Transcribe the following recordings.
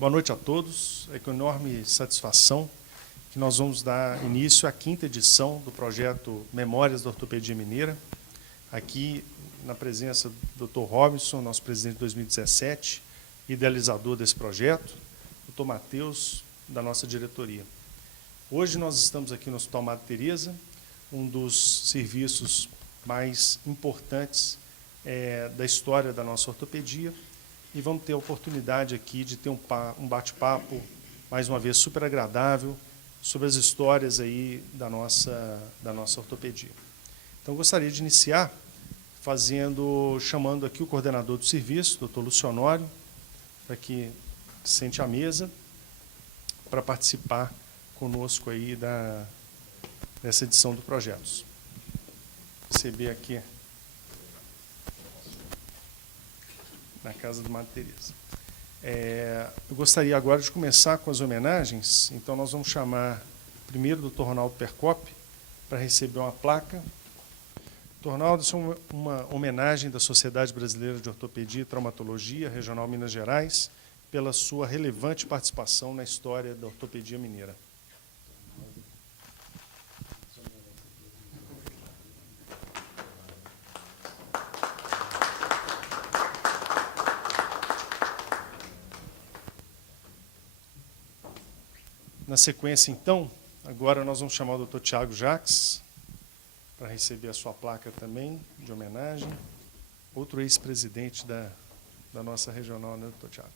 Boa noite a todos. É com enorme satisfação que nós vamos dar início à 5ª edição do projeto Memórias da Ortopedia Mineira, aqui na presença do Dr. Robinson, nosso presidente de 2017, idealizador desse projeto, Dr. Matheus, da nossa diretoria. Hoje nós estamos aqui no Hospital Madre Teresa, um dos serviços mais importantes da história da nossa ortopedia, e vamos ter a oportunidade aqui de ter um bate-papo, mais uma vez, super agradável, sobre as histórias aí da nossa ortopedia. Então, gostaria de iniciar chamando aqui o coordenador do serviço, Dr. Lúcio Honório, para que sente à mesa, para participar conosco aí dessa edição do projeto. Receber aqui na Casa do Madre Teresa. Eu gostaria agora de começar com as homenagens, então nós vamos chamar primeiro o Dr. Ronaldo Percope para receber uma placa. Dr. Ronaldo, isso é uma homenagem da Sociedade Brasileira de Ortopedia e Traumatologia, Regional Minas Gerais, pela sua relevante participação na história da ortopedia mineira. Na sequência, então, agora nós vamos chamar o Dr. Tiago Jacques para receber a sua placa também, de homenagem. Outro ex-presidente da nossa regional, né, Dr. Tiago?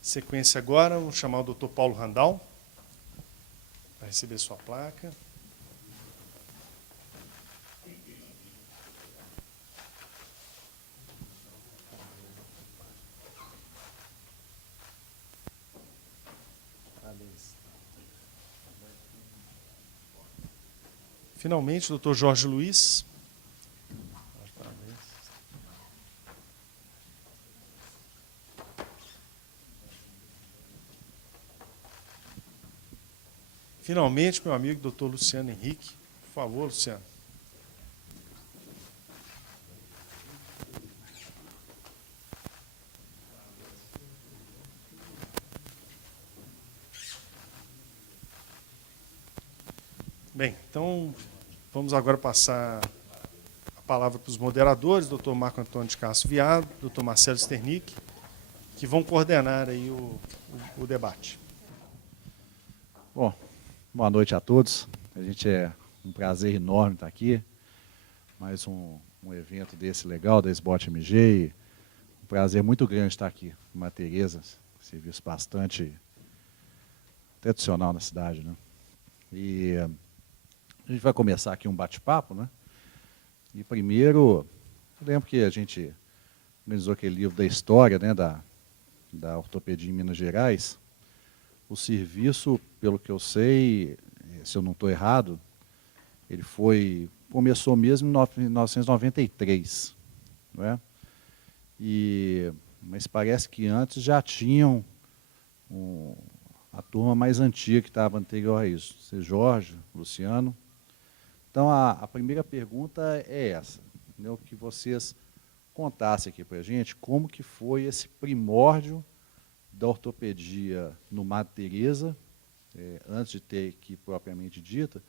Sequência agora, vamos chamar o Dr. Paulo Randall para receber sua placa. Finalmente, o Dr. Jorge Luiz. Finalmente, meu amigo Dr. Luciano Henrique. Por favor, Luciano. Bem, então, vamos agora passar a palavra para os moderadores, Dr. Marco Antônio de Castro Viado, Dr. Marcelo Sternick, que vão coordenar aí o debate. Bom, boa noite a todos. É um prazer enorme estar aqui. Mais um evento desse legal, da SBOT MG. Um prazer muito grande estar aqui em Madre Teresa, serviço bastante tradicional na cidade, né? E a gente vai começar aqui um bate-papo, né? E primeiro, eu lembro que a gente organizou aquele livro da história, né, da ortopedia em Minas Gerais. O serviço, pelo que eu sei, se eu não estou errado, ele começou mesmo em 1993, não é? Mas parece que antes já tinham a turma mais antiga que estava anterior a isso. Você, Jorge, Luciano. Então, a primeira pergunta é essa, né, que vocês contassem aqui para a gente como que foi esse primórdio da ortopedia no Madre Teresa, antes de ter equipe propriamente dita,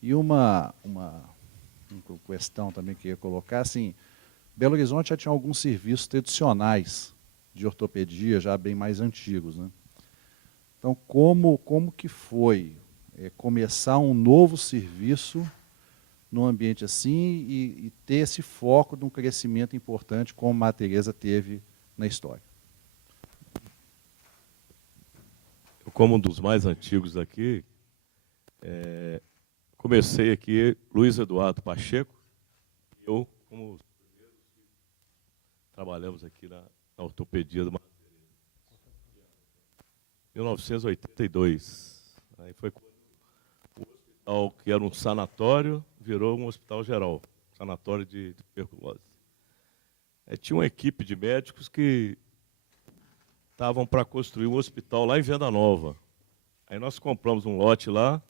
e uma questão também que eu ia colocar, assim, Belo Horizonte já tinha alguns serviços tradicionais de ortopedia, já bem mais antigos, né? Então, como que foi começar um novo serviço num ambiente assim e ter esse foco de um crescimento importante como a Madre Teresa teve na história? Eu, como um dos mais antigos aqui, comecei aqui, Luiz Eduardo Pacheco, eu, como trabalhamos aqui na ortopedia do Madre Teresa. 1982. Aí foi quando o hospital, que era um sanatório, virou um hospital geral, sanatório de tuberculose. Tinha uma equipe de médicos que estavam para construir um hospital lá em Venda Nova. Aí nós compramos um lote lá,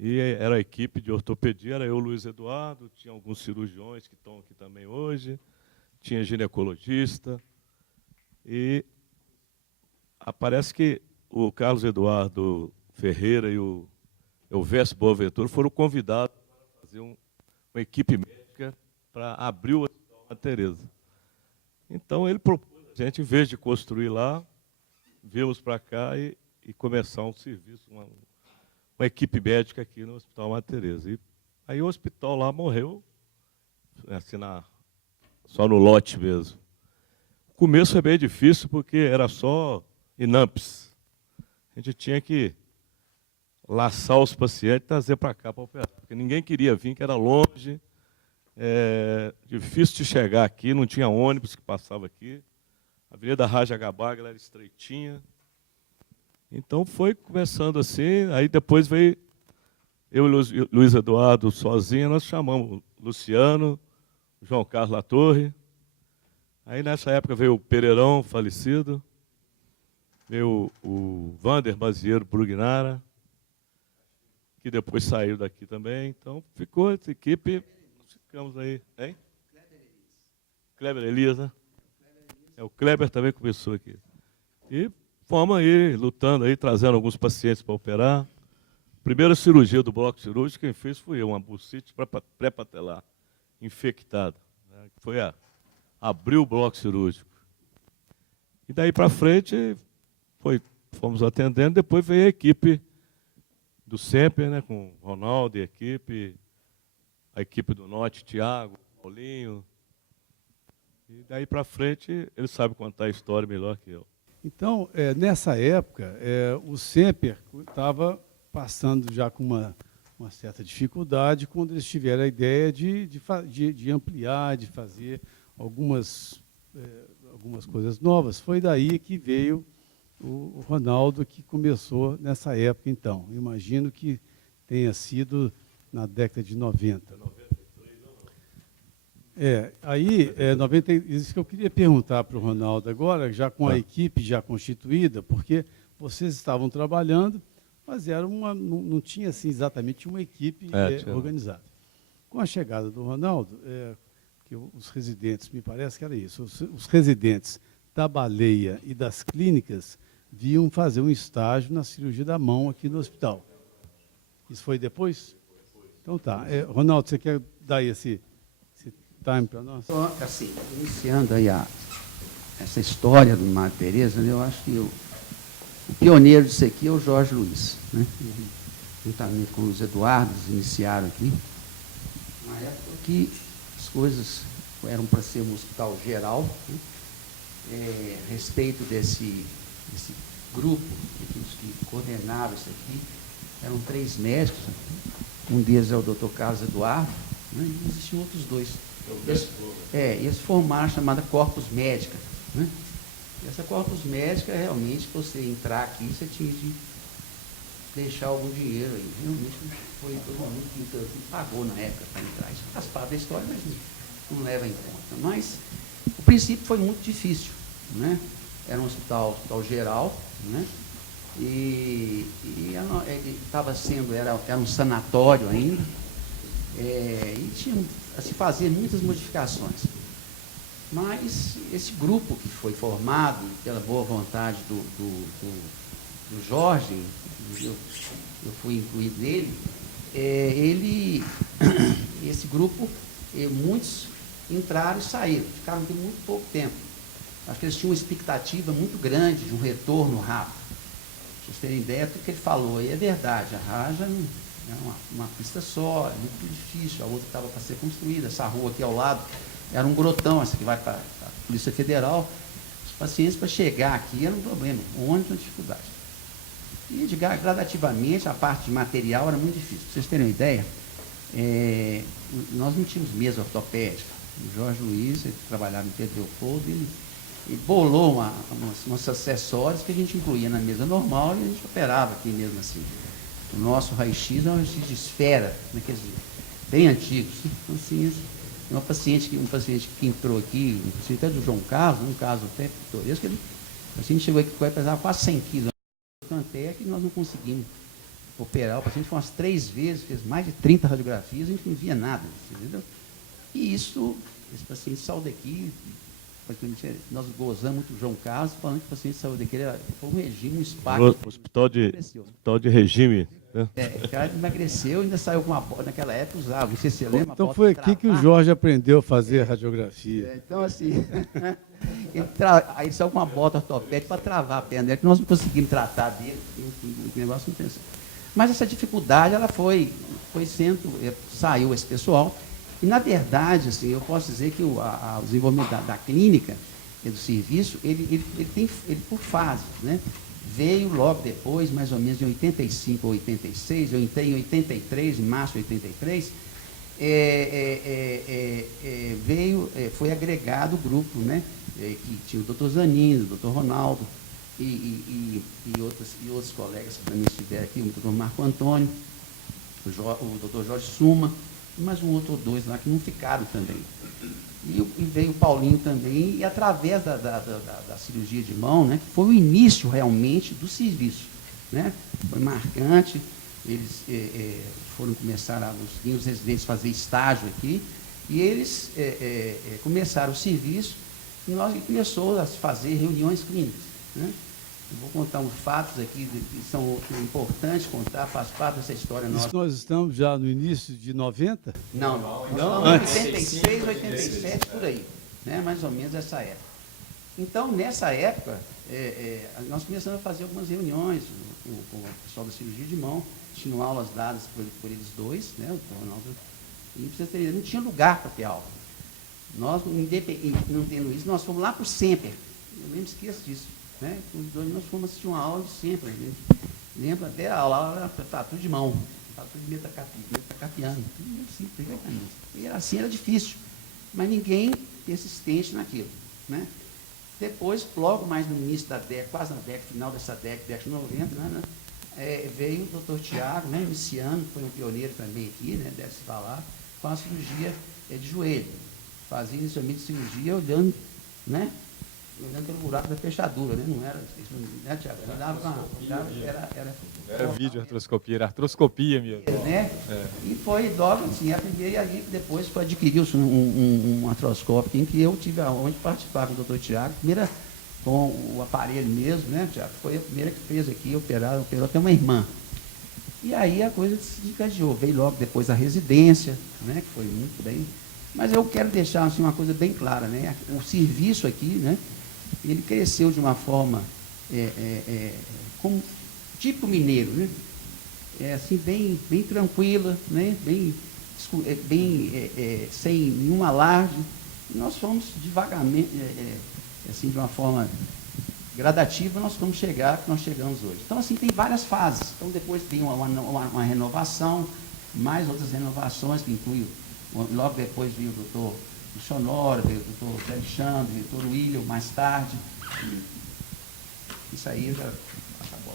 e era a equipe de ortopedia, era eu, Luiz Eduardo, tinha alguns cirurgiões que estão aqui também hoje, tinha ginecologista, e parece que o Carlos Eduardo Ferreira e o Elvésio Boaventura foram convidados para fazer uma equipe médica para abrir o Hospital Madre Teresa. Então, ele propôs a gente, em vez de construir lá, viemos para cá e começar um serviço, uma equipe médica aqui no Hospital Madre Teresa. E aí o hospital lá morreu, assim, só no lote mesmo. O começo foi bem difícil, porque era só INAMPS. A gente tinha que laçar os pacientes e trazer para cá para operar, porque ninguém queria vir, que era longe, difícil de chegar aqui, não tinha ônibus que passava aqui. A Avenida Raja Gabaga era estreitinha. Então foi começando assim, aí depois veio eu e Luiz Eduardo sozinho, nós chamamos Luciano, João Carlos Latorre. Aí nessa época veio o Pereirão, falecido, veio o Vander Mazieiro Brugnara, que depois saiu daqui também. Então ficou essa equipe, ficamos aí, hein? Kleber Elias, né? O Kleber também começou aqui. E fomos aí, lutando aí, trazendo alguns pacientes para operar. Primeira cirurgia do bloco cirúrgico, quem fez fui eu, uma bursite pré-patelar, infectada. Né, que foi abrir o bloco cirúrgico. E daí para frente, fomos atendendo, depois veio a equipe do Semper, né, com o Ronaldo e a equipe do Norte, Tiago, Paulinho. E daí para frente, ele sabe contar a história melhor que eu. Então, nessa época, o Semper estava passando já com uma certa dificuldade quando eles tiveram a ideia de ampliar, de fazer algumas coisas novas. Foi daí que veio o Ronaldo, que começou nessa época, então. Imagino que tenha sido na década de 90. Isso que eu queria perguntar para o Ronaldo agora, já com a equipe já constituída, porque vocês estavam trabalhando, mas não tinha assim, exatamente uma equipe organizada. Com a chegada do Ronaldo, que os residentes, me parece que era isso, os residentes da Baleia e das clínicas vinham fazer um estágio na cirurgia da mão aqui no hospital. Isso foi depois? Então tá. Ronaldo, você quer dar esse time para nós? Assim, iniciando aí essa história do Madre Teresa, eu acho que o pioneiro disso aqui é o Jorge Luiz, né? Juntamente com os Eduardos, iniciaram aqui, na época que as coisas eram para ser um hospital geral, né? A respeito desse grupo, os que coordenaram isso aqui, eram 3 médicos, um deles é o Dr. Carlos Eduardo, né? E existiam outros 2. Eles formaram a chamada Corpus Médica, né? E essa Corpus Médica, realmente, para você entrar aqui, você tinha de deixar algum dinheiro aí. Realmente foi todo mundo que pagou na época para entrar. Isso faz parte da história, mas não leva em conta. Mas o princípio foi muito difícil, né? Era um hospital geral, né? E estava sendo, era um sanatório ainda, e tinha a se fazer muitas modificações. Mas esse grupo que foi formado, pela boa vontade do Jorge, eu fui incluído nele, esse grupo, muitos entraram e saíram, ficaram aqui muito pouco tempo. Acho que eles tinham uma expectativa muito grande de um retorno rápido. Para vocês terem ideia, tudo que ele falou aí é verdade. A Raja é uma pista só, é muito difícil, a outra estava para ser construída, essa rua aqui ao lado era um grotão, essa que vai para a Polícia Federal. Os pacientes, para chegar aqui, era um problema, ônibus, uma dificuldade. E, gradativamente, a parte de material era muito difícil. Para vocês terem uma ideia, nós não tínhamos mesa ortopédica. O Jorge Luiz, ele trabalhava em Pedro Leopoldo, ele bolou uns acessórios que a gente incluía na mesa normal e a gente operava aqui mesmo assim. O nosso raio-x é um raio-x de esfera, bem antigos. Então, assim, um paciente que entrou aqui, um paciente até do João Carlos, um caso até pitoresco, o paciente chegou aqui, pesava quase 100 quilos. Canter, que nós não conseguimos operar. O paciente foi umas 3 vezes, fez mais de 30 radiografias, a gente não via nada, entendeu? E isso, esse paciente saiu daqui, nós gozamos muito do João Carlos, falando que o paciente saiu daqui, foi um regime, um espacto. Hospital de regime. Né? O cara emagreceu e ainda saiu com uma bota, naquela época usava, não sei se você lembra. Então foi aqui que o Jorge aprendeu a fazer radiografia. Então, assim, aí saiu com uma bota ortopédica para travar a perna dele, que nós não conseguimos tratar dele, o negócio não pensou. Mas essa dificuldade, ela foi sendo, saiu esse pessoal, e na verdade, assim, eu posso dizer que o desenvolvimento da clínica e do serviço, ele por fases, né? Veio logo depois, mais ou menos em 85 ou 86, eu entrei em 83, em março de 83, foi agregado o grupo, né? Que tinha o doutor Zanino, o doutor Ronaldo, e outros colegas que também estiveram aqui, o doutor Marco Antônio, o doutor Jorge Suma, e mais um outro ou dois lá que não ficaram também. E veio o Paulinho também, e através da cirurgia de mão, né, foi o início realmente do serviço. Né? Foi marcante, eles começaram, os residentes fazer estágio aqui, e eles começaram o serviço, e nós começamos a fazer reuniões clínicas. Né? Eu vou contar uns fatos aqui que são importantes contar, faz parte dessa história nossa. Isso nós estamos já no início de 90? Não, antes. 86, 87, por aí, né? Mais ou menos essa época. Então, nessa época, nós começamos a fazer algumas reuniões com o pessoal da cirurgia de mão, tinham aulas dadas por eles dois, né? E pra vocês terem ideia, não tinha lugar para ter aula. Nós, não tendo isso, nós fomos lá para o Semper, eu nem me esqueço disso. Né? Os dois nós fomos assistir uma aula de sempre. Lembro até a aula era tatu de mão, tatu de metacarpiano. E assim era difícil, mas ninguém persistente naquilo. Né? Depois, logo mais no início da década, quase na década, final dessa década de 90, né, veio o doutor Tiago, né, iniciando, foi um pioneiro também aqui, né, deve-se falar, com a cirurgia de joelho. Fazia inicialmente cirurgia olhando, né? Olhando pelo buraco da fechadura, né? Não era, né, Tiago? Era vídeo artroscopia, era artroscopia mesmo. Né? E foi logo assim, a primeira, e aí depois foi adquirir um artroscópio em que eu tive aonde participar com o doutor Tiago, primeira com o aparelho mesmo, né, Tiago? Foi a primeira que fez aqui, operou até uma irmã. E aí a coisa se desencadeou. Veio logo depois a residência, né, que foi muito bem. Mas eu quero deixar assim, uma coisa bem clara, né? O serviço aqui, né? Ele cresceu de uma forma como tipo mineiro, né? Assim, bem tranquila, né? Sem nenhum alarde. E nós fomos devagarmente, assim, de uma forma gradativa, nós vamos chegar que nós chegamos hoje. Então, assim, tem várias fases. Então, depois tem uma renovação, mais outras renovações que incluem, logo depois veio o doutor do Sonora, veio o doutor Alexandre, veio o doutor William, mais tarde. Isso aí já acabou.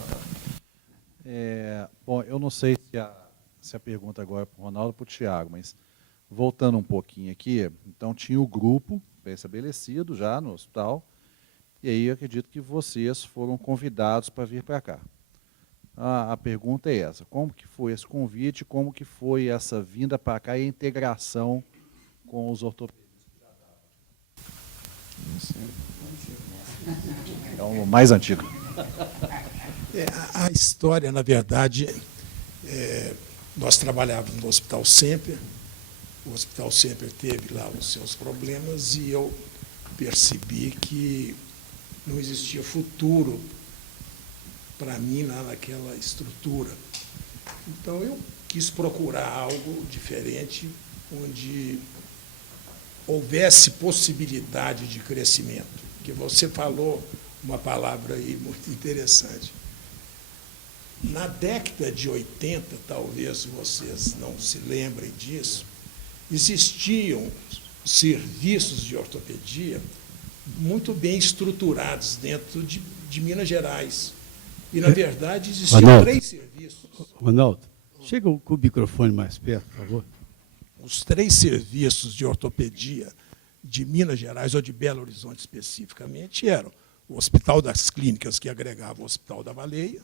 Bom, eu não sei se a pergunta agora é para o Ronaldo ou para o Tiago, mas voltando um pouquinho aqui, então tinha o grupo estabelecido já no hospital, e aí eu acredito que vocês foram convidados para vir para cá. A pergunta é essa: como que foi esse convite, como que foi essa vinda para cá e a integração com os ortopedistas? É o mais antigo. A história, na verdade, nós trabalhávamos no Hospital Semper, o Hospital Semper teve lá os seus problemas e eu percebi que não existia futuro para mim naquela estrutura. Então, eu quis procurar algo diferente, onde houvesse possibilidade de crescimento. Porque você falou uma palavra aí muito interessante. Na década de 80, talvez vocês não se lembrem disso, existiam serviços de ortopedia muito bem estruturados dentro de Minas Gerais. E, na verdade, existiam Ronaldo, 3 serviços. Ronaldo, chega com o microfone mais perto, por favor. Os 3 serviços de ortopedia de Minas Gerais, ou de Belo Horizonte especificamente, eram o Hospital das Clínicas, que agregava o Hospital da Baleia,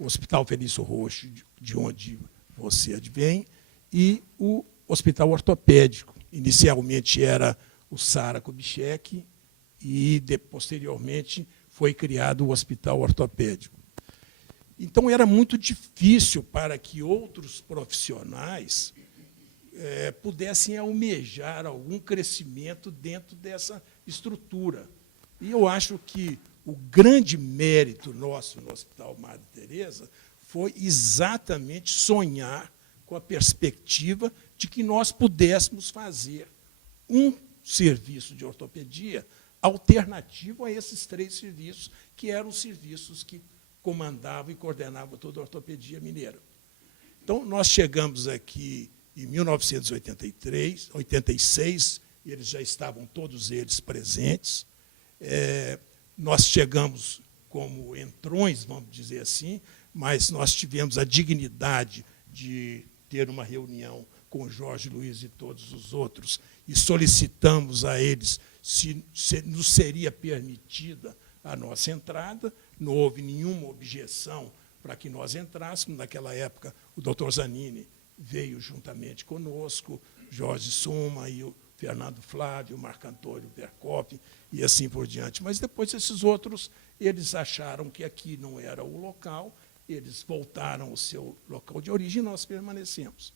o Hospital Felício Roxo, de onde você advém, e o Hospital Ortopédico. Inicialmente era o Sara Kubitschek e, posteriormente, foi criado o Hospital Ortopédico. Então, era muito difícil para que outros profissionais pudessem almejar algum crescimento dentro dessa estrutura. E eu acho que o grande mérito nosso no Hospital Madre Teresa foi exatamente sonhar com a perspectiva de que nós pudéssemos fazer um serviço de ortopedia alternativo a esses 3 serviços, que eram os serviços que comandavam e coordenavam toda a ortopedia mineira. Então, nós chegamos aqui em 1983, 86, eles já estavam todos eles presentes. Nós chegamos como entrões, vamos dizer assim, mas nós tivemos a dignidade de ter uma reunião com o Jorge Luiz e todos os outros e solicitamos a eles se nos seria permitida a nossa entrada. Não houve nenhuma objeção para que nós entrássemos. Naquela época, o doutor Zanini veio juntamente conosco, Jorge Suma e o Fernando Flávio, o Marco Antônio Vercoff, e assim por diante. Mas depois esses outros, eles acharam que aqui não era o local, eles voltaram ao seu local de origem e nós permanecemos.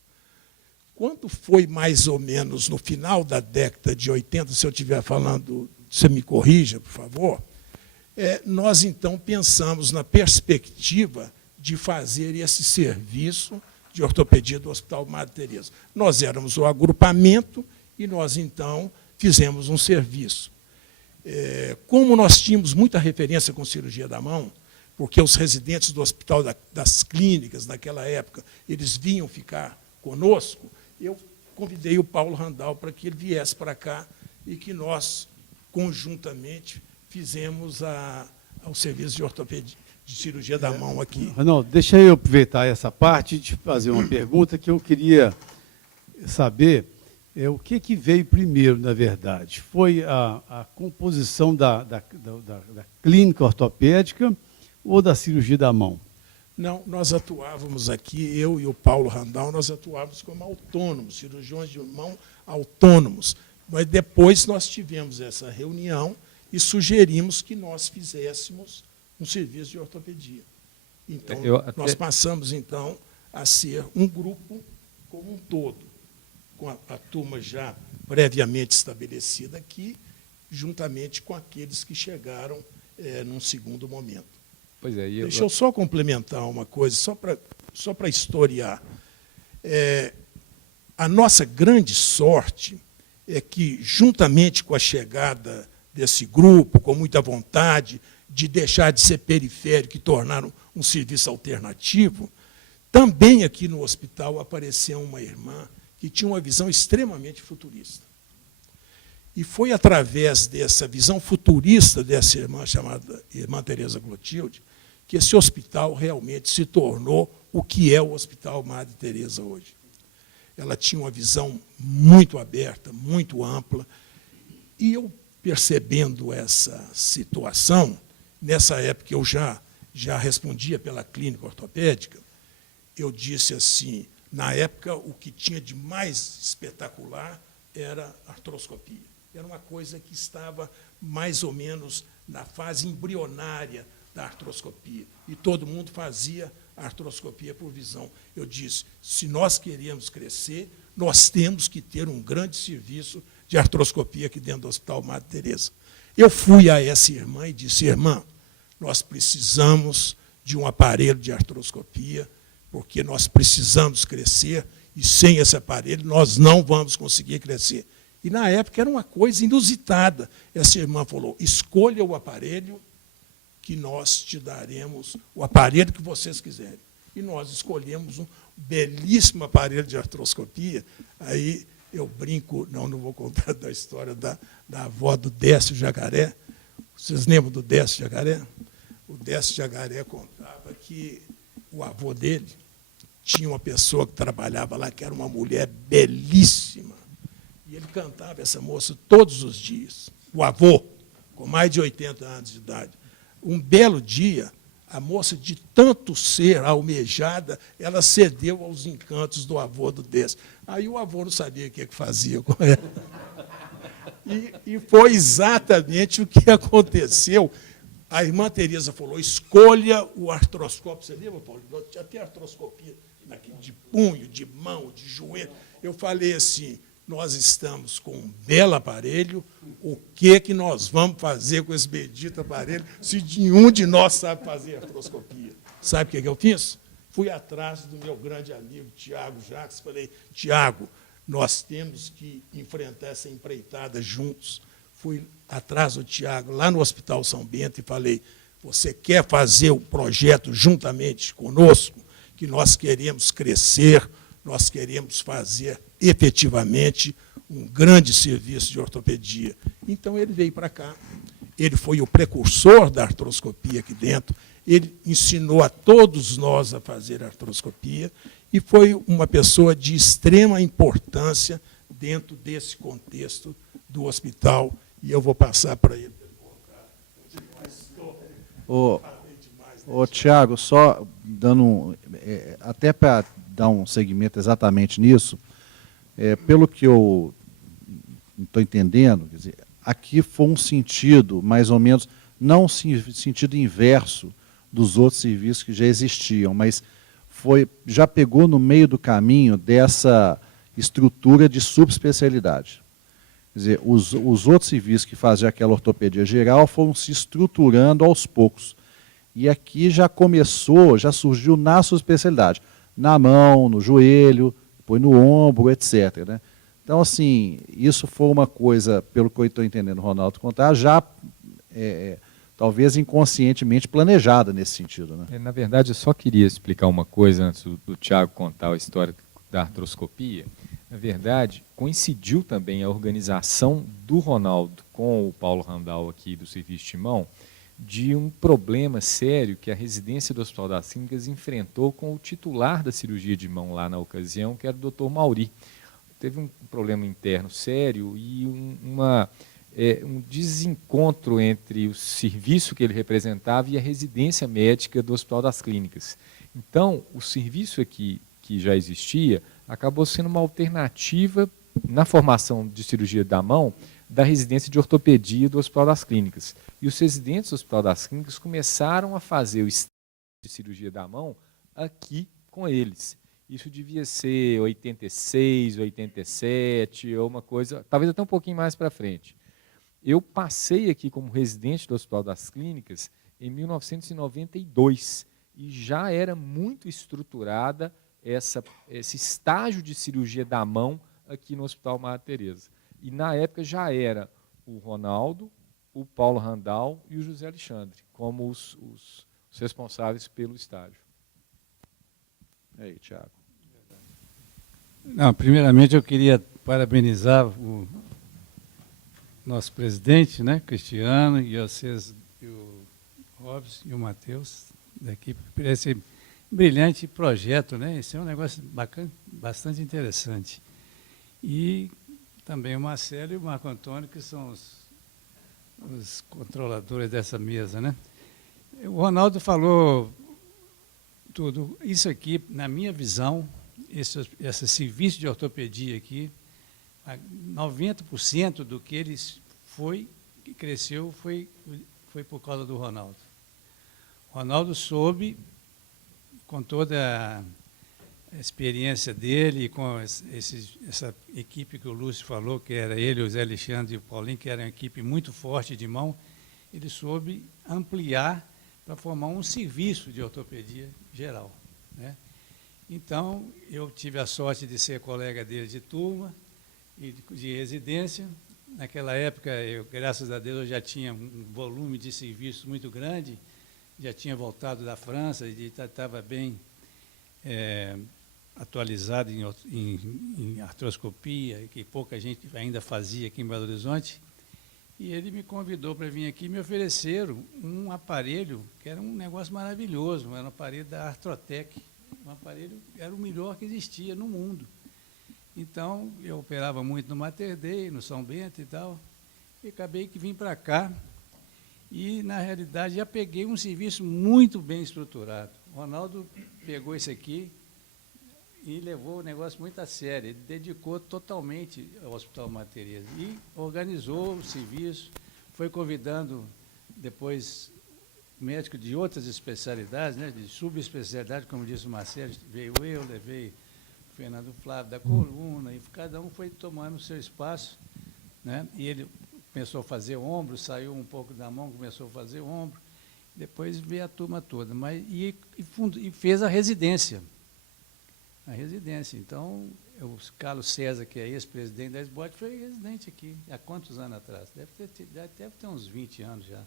Quando foi mais ou menos no final da década de 80, se eu estiver falando, você me corrija, por favor, nós então pensamos na perspectiva de fazer esse serviço de ortopedia do Hospital Madre Teresa. Nós éramos o agrupamento e nós, então, fizemos um serviço. Como nós tínhamos muita referência com cirurgia da mão, porque os residentes do Hospital das Clínicas, naquela época, eles vinham ficar conosco, eu convidei o Paulo Randall para que ele viesse para cá e que nós, conjuntamente, fizemos o serviço de ortopedia, de cirurgia da mão aqui. Ronaldo, deixa eu aproveitar essa parte e te fazer uma pergunta que eu queria saber. O que veio primeiro, na verdade? Foi a composição da clínica ortopédica ou da cirurgia da mão? Não, nós atuávamos aqui, eu e o Paulo Randall, nós atuávamos como autônomos, cirurgiões de mão autônomos. Mas depois nós tivemos essa reunião e sugerimos que nós fizéssemos um serviço de ortopedia. Então, nós passamos, então, a ser um grupo como um todo, com a turma já previamente estabelecida aqui, juntamente com aqueles que chegaram num segundo momento. Pois é, Deixa eu só complementar uma coisa, só para historiar. A nossa grande sorte é que, juntamente com a chegada desse grupo, com muita vontade de deixar de ser periférico e tornar um serviço alternativo, também aqui no hospital apareceu uma irmã que tinha uma visão extremamente futurista. E foi através dessa visão futurista dessa irmã, chamada Irmã Teresa Clotilde, que esse hospital realmente se tornou o que é o Hospital Madre Teresa hoje. Ela tinha uma visão muito aberta, muito ampla, e eu, percebendo essa situação, nessa época eu já respondia pela clínica ortopédica, eu disse assim, na época o que tinha de mais espetacular era a artroscopia. Era uma coisa que estava mais ou menos na fase embrionária da artroscopia, e todo mundo fazia a artroscopia por visão. Eu disse, se nós queremos crescer, nós temos que ter um grande serviço de artroscopia aqui dentro do Hospital Madre Teresa. Eu fui a essa irmã e disse, irmã, nós precisamos de um aparelho de artroscopia, porque nós precisamos crescer, e sem esse aparelho nós não vamos conseguir crescer. E, na época, era uma coisa inusitada. Essa irmã falou, escolha o aparelho que nós te daremos, o aparelho que vocês quiserem. E nós escolhemos um belíssimo aparelho de artroscopia. Aí eu brinco, não vou contar da história da avó do Décio Jacaré. Vocês lembram do Décio Jacaré? O Décio Jacaré contava que o avô dele tinha uma pessoa que trabalhava lá, que era uma mulher belíssima. E ele cantava essa moça todos os dias. O avô, com mais de 80 anos de idade. Um belo dia, A moça, de tanto ser almejada, ela cedeu aos encantos do avô do Décio. Aí o avô não sabia o que fazia com ela. E foi exatamente o que aconteceu. A irmã Tereza falou, escolha o artroscópio. Você lembra, Paulo? Já tem artroscopia aqui, de punho, de mão, de joelho. Eu falei assim, nós estamos com um belo aparelho, o que nós vamos fazer com esse bendito aparelho se nenhum de nós sabe fazer artroscopia? Sabe o que eu fiz? Fui atrás do meu grande amigo, Tiago Jacques, falei, Tiago, nós temos que enfrentar essa empreitada juntos. Fui atrás do Tiago, lá no Hospital São Bento, e falei, você quer fazer o projeto juntamente conosco? Que nós queremos crescer, nós queremos fazer efetivamente um grande serviço de ortopedia. Então, ele veio para cá, ele foi o precursor da artroscopia aqui dentro, ele ensinou a todos nós a fazer artroscopia e foi uma pessoa de extrema importância dentro desse contexto do hospital, e eu vou passar para ele. Ô, Tiago, só dando até para dar um segmento exatamente nisso, pelo que eu estou entendendo, quer dizer, aqui foi um sentido, mais ou menos, não sentido inverso dos outros serviços que já existiam, mas já pegou no meio do caminho dessa estrutura de subespecialidade. Quer dizer, os outros serviços que faziam aquela ortopedia geral foram se estruturando aos poucos. E aqui já começou, já surgiu na subespecialidade, na mão, no joelho, depois no ombro, etc. Né? Então, assim, isso foi uma coisa, pelo que eu estou entendendo, Ronaldo contar, já talvez inconscientemente planejada nesse sentido. Né? Na verdade, eu só queria explicar uma coisa antes do Tiago contar a história da artroscopia. Na verdade, coincidiu também a organização do Ronaldo com o Paulo Randall aqui do Serviço de Mão de um problema sério que a residência do Hospital das Clínicas enfrentou com o titular da cirurgia de mão lá na ocasião, que era o Dr. Mauri. Teve um problema interno sério e um desencontro entre o serviço que ele representava e a residência médica do Hospital das Clínicas. Então, o serviço aqui, que já existia, acabou sendo uma alternativa na formação de cirurgia da mão da residência de ortopedia do Hospital das Clínicas. E os residentes do Hospital das Clínicas começaram a fazer o estágio de cirurgia da mão aqui com eles. Isso devia ser 86, 87, ou uma coisa, talvez até um pouquinho mais para frente. Eu passei aqui como residente do Hospital das Clínicas em 1992 e já era muito estruturada esse estágio de cirurgia da mão aqui no Hospital Madre Teresa. E na época já era o Ronaldo, o Paulo Randall e o José Alexandre como os responsáveis pelo estágio. Aí, Tiago. Não, primeiramente eu queria parabenizar o nosso presidente, né, Cristiano, e vocês, e o Robson e o Matheus, da equipe, por esse brilhante projeto, né? Esse é um negócio bacana, bastante interessante. E também o Marcelo e o Marco Antônio, que são os controladores dessa mesa, né? O Ronaldo falou tudo. Isso aqui, na minha visão, esse serviço de ortopedia aqui, 90% do que que cresceu foi por causa do Ronaldo. O Ronaldo soube, com toda a experiência dele, com essa equipe que o Lúcio falou, que era ele, o Zé Alexandre e o Paulinho, que era uma equipe muito forte de mão, ele soube ampliar para formar um serviço de ortopedia geral, né? Então, eu tive a sorte de ser colega dele de turma e de residência. Naquela época, graças a Deus, eu já tinha um volume de serviço muito grande, já tinha voltado da França e estava bem atualizado em artroscopia, que pouca gente ainda fazia aqui em Belo Horizonte. E ele me convidou para vir aqui e me ofereceram um aparelho que era um negócio maravilhoso, era um aparelho da Artrotec. Um aparelho era o melhor que existia no mundo. Então, eu operava muito no Mater Dei, no São Bento e tal, e acabei que vim para cá. e, na realidade, já peguei um serviço muito bem estruturado. O Ronaldo pegou esse aqui e levou o negócio muito a sério. Ele dedicou totalmente ao Hospital Madre Teresa e organizou o serviço, foi convidando depois médicos de outras especialidades, né, de subespecialidade, como disse o Marcelo, veio eu, levei o Fernando Flávio da coluna, e cada um foi tomando o seu espaço, né, e ele começou a fazer ombro, saiu um pouco da mão, começou a fazer ombro, depois veio a turma toda, e fez a residência. Então, o Carlos César, que é ex-presidente da SBOT, foi residente aqui, há quantos anos atrás? Deve ter uns 20 anos já.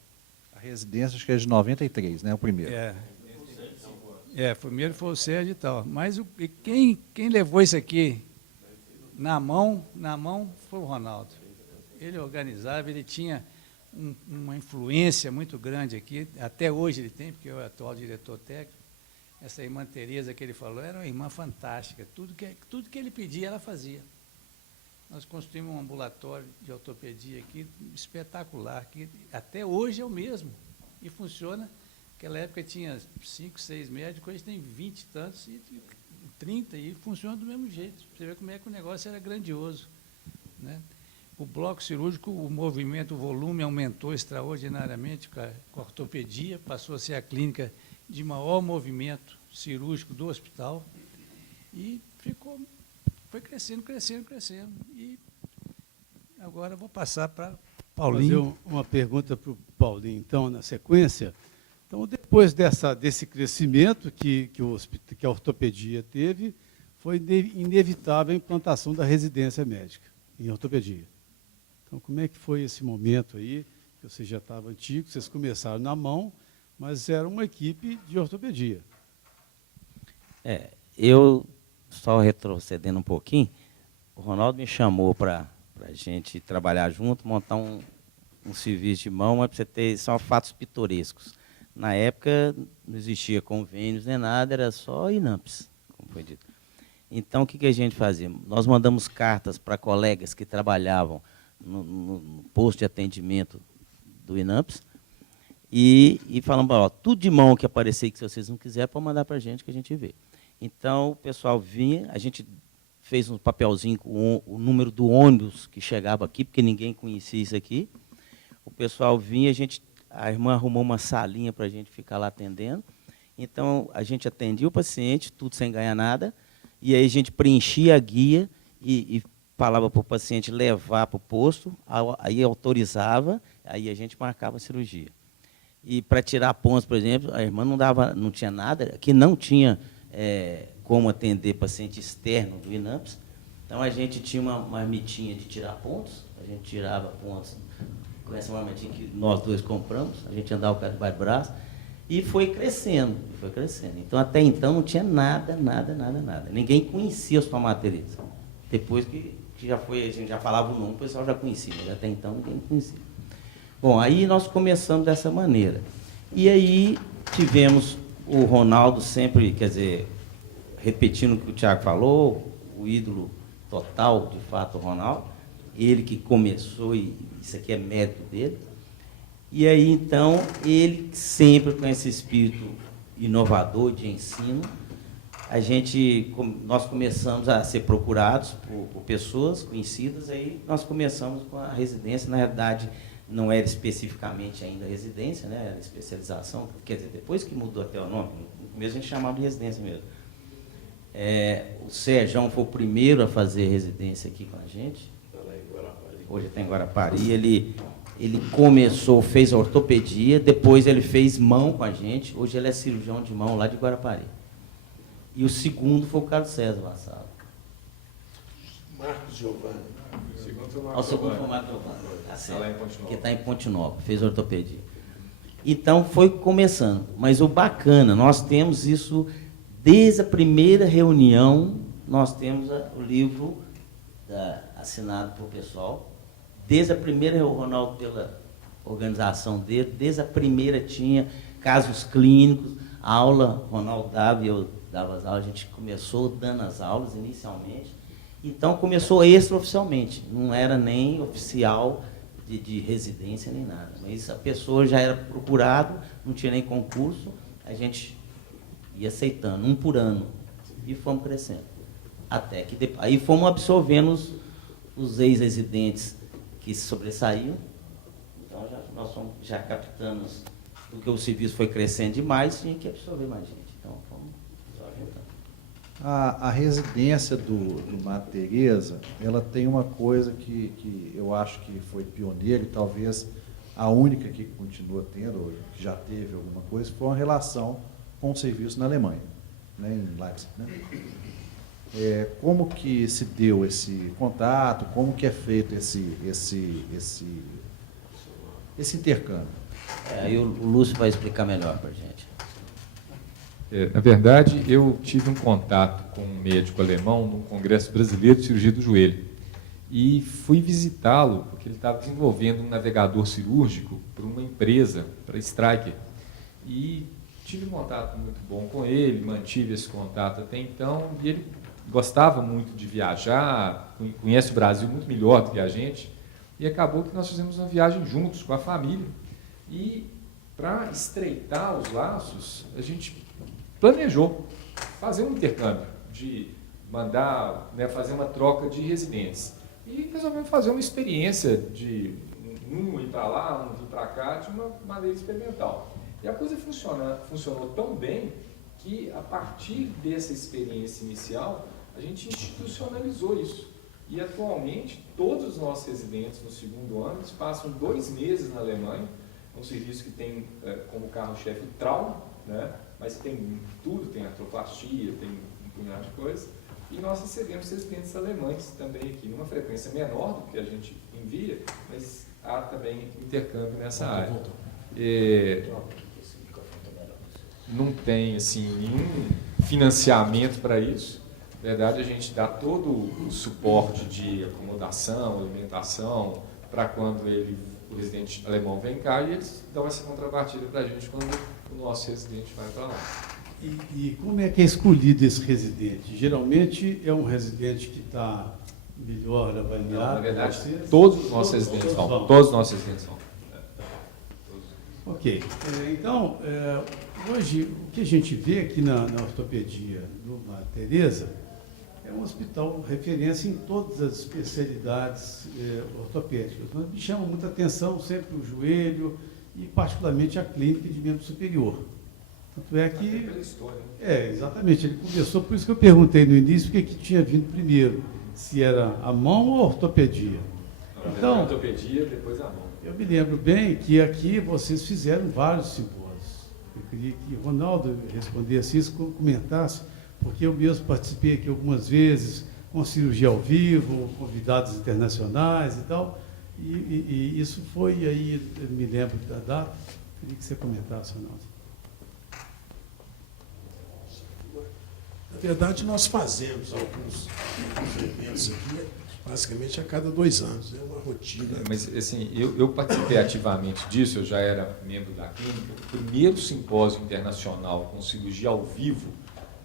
A residência acho que é de 93, né, o primeiro. O primeiro foi o Sérgio e tal. Mas quem levou isso aqui na mão foi o Ronaldo. Ele organizava, ele tinha uma influência muito grande aqui, até hoje ele tem, porque é o atual diretor técnico. Essa irmã Tereza que ele falou era uma irmã fantástica, tudo que ele pedia, ela fazia. Nós construímos um ambulatório de ortopedia aqui, espetacular, que até hoje é o mesmo, e funciona. Naquela época tinha 5, 6 médicos, hoje tem 20 e tantos, 30, e funciona do mesmo jeito. Você vê como é que o negócio era grandioso, né? O bloco cirúrgico, o movimento, o volume aumentou extraordinariamente com a ortopedia, passou a ser a clínica de maior movimento cirúrgico do hospital, e foi crescendo. E agora vou passar para Paulinho. Vou fazer uma pergunta para o Paulinho, então, na sequência. Então, depois desse crescimento que a ortopedia teve, foi inevitável a implantação da residência médica em ortopedia. Então, como é que foi esse momento aí? Que você já estava antigo, vocês começaram na mão, mas era uma equipe de ortopedia. Eu, só retrocedendo um pouquinho, o Ronaldo me chamou para a gente trabalhar junto, montar um serviço de mão, mas para você ter, são fatos pitorescos. Na época, não existia convênios nem nada, era só INAMPS, como foi dito. Então, o que a gente fazia? Nós mandamos cartas para colegas que trabalhavam no posto de atendimento do INAMPS e falamos, ó, tudo de mão que aparecer que se vocês não quiserem, pode mandar para a gente que a gente vê. Então, o pessoal vinha, a gente fez um papelzinho com o número do ônibus que chegava aqui, porque ninguém conhecia isso aqui. O pessoal vinha, a irmã arrumou uma salinha para a gente ficar lá atendendo. Então, a gente atendia o paciente, tudo sem ganhar nada, e aí a gente preenchia a guia e falava para o paciente levar para o posto, aí autorizava, aí a gente marcava a cirurgia. E para tirar pontos, por exemplo, a irmã não tinha nada, que não tinha como atender paciente externo do INAMPS, então a gente tinha uma marmitinha de tirar pontos, a gente tirava pontos com essa marmitinha que nós dois compramos, a gente andava o pé do braço, e foi crescendo. Então, até então, não tinha nada. Ninguém conhecia o Hospital Madre Teresa. Depois que a gente já falava o nome, o pessoal já conhecia, mas até então ninguém conhecia. Bom, aí nós começamos dessa maneira. E aí tivemos o Ronaldo sempre, quer dizer, repetindo o que o Tiago falou, o ídolo total, de fato, o Ronaldo, ele que começou, e isso aqui é mérito dele. E aí, então, ele sempre com esse espírito inovador de ensino, nós começamos a ser procurados por pessoas conhecidas, aí nós começamos com a residência. Na realidade, não era especificamente ainda residência, né? Era especialização, quer dizer, depois que mudou até o nome, no começo a gente chamava de residência mesmo. O Sérgio foi o primeiro a fazer residência aqui com a gente. Hoje está em Guarapari. Ele começou, fez ortopedia, depois ele fez mão com a gente. Hoje ele é cirurgião de mão lá de Guarapari. E o segundo foi o Carlos César Vassalo. Marcos Giovanni. O segundo foi o Marcos Giovanni, que está em Ponte Nova, fez ortopedia. Então foi começando. Mas o bacana, nós temos isso desde a primeira reunião, nós temos o livro assinado pelo pessoal. Desde a primeira, o Ronaldo, pela organização dele, desde a primeira tinha casos clínicos, aula, Ronaldo dava e eu dava as aulas, a gente começou dando as aulas inicialmente, então começou extraoficialmente, não era nem oficial, de residência nem nada. Mas a pessoa já era procurado, não tinha nem concurso, a gente ia aceitando, um por ano, e fomos crescendo. Até que depois, aí fomos absorvendo os ex-residentes que se sobressaíam. Então nós fomos já captamos, porque o serviço foi crescendo demais, tinha que absorver mais gente. Então fomos só juntando. A residência do Madre Teresa, ela tem uma coisa que eu acho que foi pioneira, e talvez a única que continua tendo, ou que já teve alguma coisa, foi uma relação com o serviço na Alemanha, né, em Leipzig. Né? Como que se deu esse contato, como que é feito esse intercâmbio? Aí o Lúcio vai explicar melhor para a gente. Na verdade, eu tive um contato com um médico alemão num congresso brasileiro de cirurgia do joelho e fui visitá-lo porque ele estava desenvolvendo um navegador cirúrgico para uma empresa, para a Stryker. E tive um contato muito bom com ele, mantive esse contato até então, e ele gostava muito de viajar, conhece o Brasil muito melhor do que a gente, e acabou que nós fizemos uma viagem juntos com a família. E para estreitar os laços, a gente planejou fazer um intercâmbio, de mandar, né, fazer uma troca de residentes. E resolvemos fazer uma experiência de um ir para lá, um vir para cá, de uma maneira experimental. E a coisa funcionou tão bem que, a partir dessa experiência inicial, a gente institucionalizou isso. E, atualmente, todos os nossos residentes no segundo ano passam 2 meses na Alemanha, um serviço que tem como carro-chefe o trauma, né? Mas tem tudo, tem artroplastia, tem um punhado de coisas. E nós recebemos residentes alemães também aqui, numa frequência menor do que a gente envia, mas há também intercâmbio nessa área. Não tem assim, nenhum financiamento para isso. Na verdade, a gente dá todo o suporte de acomodação, alimentação, para quando o residente alemão vem cá, e eles dão essa contrapartida para a gente quando o nosso residente vai para lá. E como é que é escolhido esse residente? Geralmente é um residente que está melhor avaliado? Não, na verdade, todos os nossos residentes vão. Todos os nossos residentes vão. Ok. Então, hoje, o que a gente vê aqui na ortopedia do Madre Teresa é um hospital referência em todas as especialidades ortopédicas. Mas me chama muita atenção sempre o joelho e, particularmente, a clínica de membro superior. Tanto é que... pela história. Exatamente. Ele começou, por isso que eu perguntei no início o que tinha vindo primeiro, se era a mão ou a ortopedia. Não, então, a ortopedia, depois a mão. Eu me lembro bem que aqui vocês fizeram vários simpósios. Eu queria que o Ronaldo respondesse isso, comentasse, porque eu mesmo participei aqui algumas vezes com cirurgia ao vivo, convidados internacionais e tal, e isso foi aí, eu me lembro da data, queria que você comentasse, Ronaldo. Na verdade, nós fazemos alguns eventos aqui, basicamente a cada 2 anos, é uma rotina. Mas, assim, eu participei ativamente disso, eu já era membro da clínica. O primeiro simpósio internacional com cirurgia ao vivo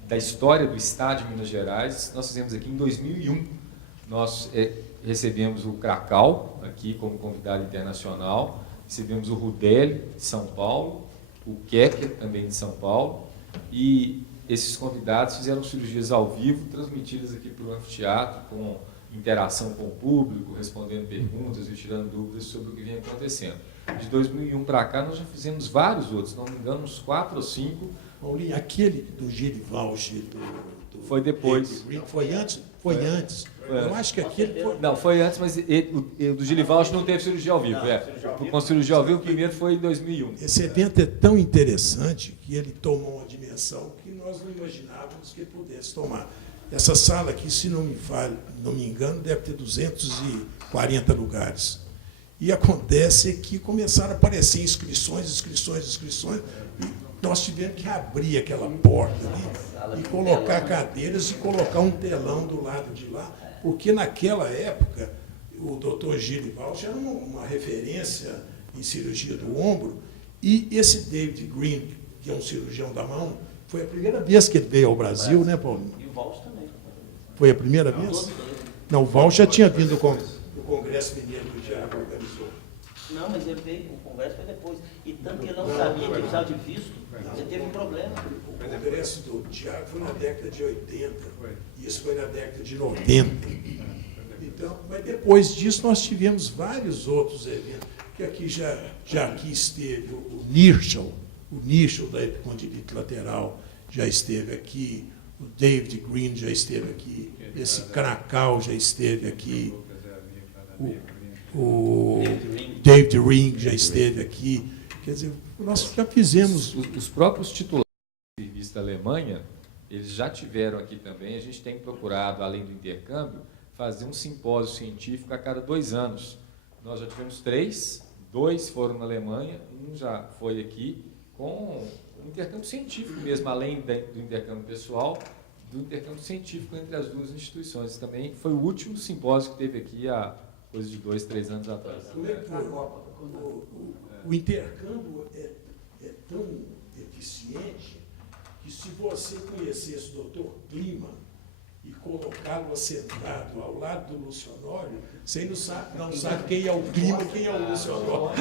da história do Estado de Minas Gerais, nós fizemos aqui em 2001. Nós recebemos o Kracau, aqui como convidado internacional, recebemos o Rudelli, de São Paulo, o Kecker, também de São Paulo, e esses convidados fizeram cirurgias ao vivo, transmitidas aqui para o anfiteatro, com interação com o público, respondendo perguntas e tirando dúvidas sobre o que vinha acontecendo. De 2001 para cá, nós já fizemos vários outros, não me engano, uns 4 ou 5. Paulinho, aquele do Genival, foi depois. Foi antes? Foi antes. Eu acho que aquele foi... Não, foi antes, mas o do Genival não teve cirurgia ao vivo. Com cirurgia ao vivo, o primeiro foi em 2001. Esse evento é tão interessante que ele tomou uma dimensão que nós não imaginávamos que ele pudesse tomar. Essa sala aqui, se não me engano, deve ter 240 lugares. E acontece que começaram a aparecer inscrições, e nós tivemos que abrir aquela porta ali e colocar cadeiras e colocar um telão do lado de lá, porque naquela época o Dr. Genival já era uma referência em cirurgia do ombro, e esse David Green, que é um cirurgião da mão, foi a primeira vez que ele veio ao Brasil, né, Paulinho? E o Walsh também. Foi a primeira vez? Não, o Walsh já tinha vindo do Congresso Mineiro que o Thiago organizou. Não, mas ele veio, o congresso foi depois. E tanto que ele não sabia que precisava de visto, ele teve um problema. O congresso do Tiago foi na década de 80, isso foi na década de 90. Então, mas depois disso nós tivemos vários outros eventos, que aqui já aqui esteve o Nichel da epicondilite lateral já esteve aqui, o David Green já esteve aqui, esse Krakow já esteve aqui, o David Ring já esteve aqui. Quer dizer, nós já fizemos... Os próprios titulares do serviço da Alemanha, eles já tiveram aqui também. A gente tem procurado, além do intercâmbio, fazer um simpósio científico a cada 2 anos. Nós já tivemos 3, 2 foram na Alemanha, um já foi aqui, com um intercâmbio científico mesmo, além do intercâmbio pessoal, do intercâmbio científico entre as 2 instituições. Também foi o último simpósio que teve aqui há coisa de 2, 3 anos atrás. O intercâmbio é tão eficiente que, se você conhecesse o Dr. Klima e colocá-lo sentado ao lado do Lúcio Honório, você não sabe quem é o Klima e quem é o Lúcio Honório.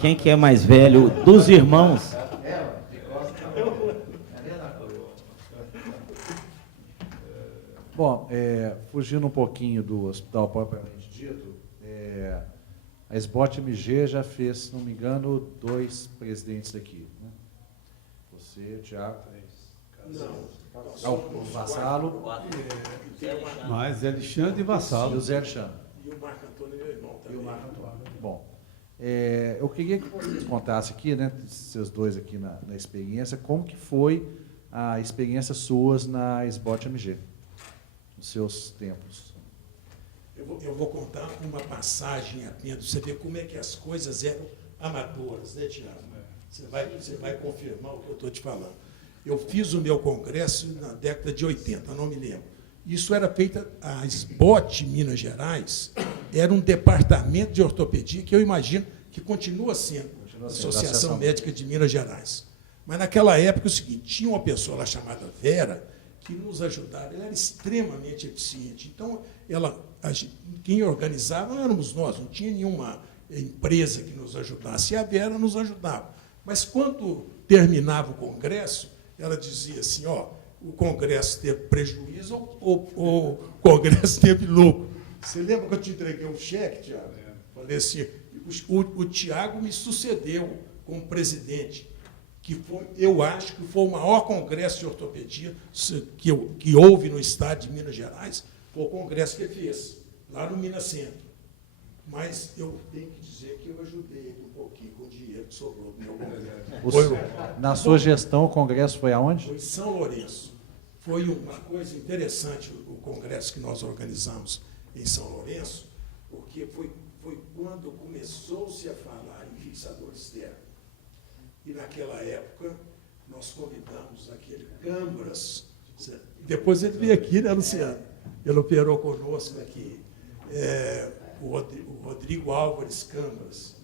Quem que é mais velho dos irmãos? Bom, fugindo um pouquinho do hospital propriamente dito, a SBOT-MG já fez, se não me engano, 2 presidentes aqui. Né? Você, Tiago, 3. Não, o Vassalo. Mas Alexandre e Vassalo. E o Zé Alexandre. E o Marco Antônio, meu irmão, também. E o Marco Antônio. Bom, eu queria que vocês contassem aqui, né, vocês dois aqui na experiência, como que foi a experiência suas na SBOT-MG, nos seus tempos. Eu vou contar uma passagem apenas, você vê como é que as coisas eram amadoras, né, Tiago? Você vai confirmar o que eu estou te falando. Eu fiz o meu congresso na década de 80, não me lembro. Isso era feito, a SBOT Minas Gerais era um departamento de ortopedia que eu imagino que continua sendo a Associação Médica de Minas Gerais. Mas naquela época é o seguinte, tinha uma pessoa lá chamada Vera que nos ajudava, ela era extremamente eficiente. Então, quem organizava éramos nós, não tinha nenhuma empresa que nos ajudasse, e a Vera nos ajudava. Mas quando terminava o congresso, ela dizia assim, o congresso teve prejuízo ou o congresso teve lucro. Você lembra que eu te entreguei um cheque, Tiago? Falei assim, o Tiago me sucedeu como presidente, eu acho que foi o maior congresso de ortopedia que houve no estado de Minas Gerais, foi o congresso que ele fez, lá no Minas Centro. Mas eu tenho que dizer que eu ajudei ele um pouquinho com o dinheiro que sobrou do meu congresso. Na sua gestão, o congresso foi aonde? Foi em São Lourenço. Foi uma coisa interessante o congresso que nós organizamos em São Lourenço, porque foi quando começou-se a falar em fixador externo. E naquela época nós convidamos aquele Câmaras. Depois ele veio aqui, né, Luciano? Ele operou conosco aqui. O Rodrigo Álvares Câmaras.